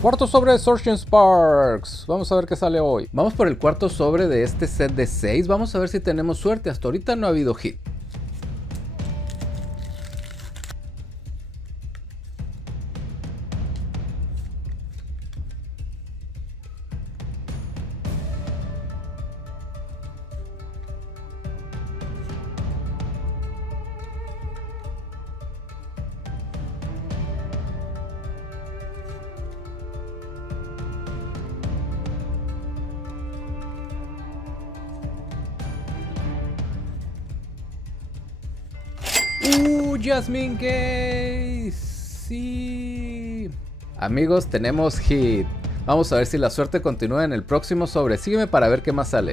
Cuarto sobre Surgeon Sparks. Vamos a ver qué sale hoy. Vamos por el cuarto sobre de este set de 6. Vamos a ver si tenemos suerte. Hasta ahorita no ha habido hit. Jasmine Case. Sí. Amigos, tenemos hit. Vamos a ver si la suerte continúa en el próximo sobre. Sígueme para ver qué más sale.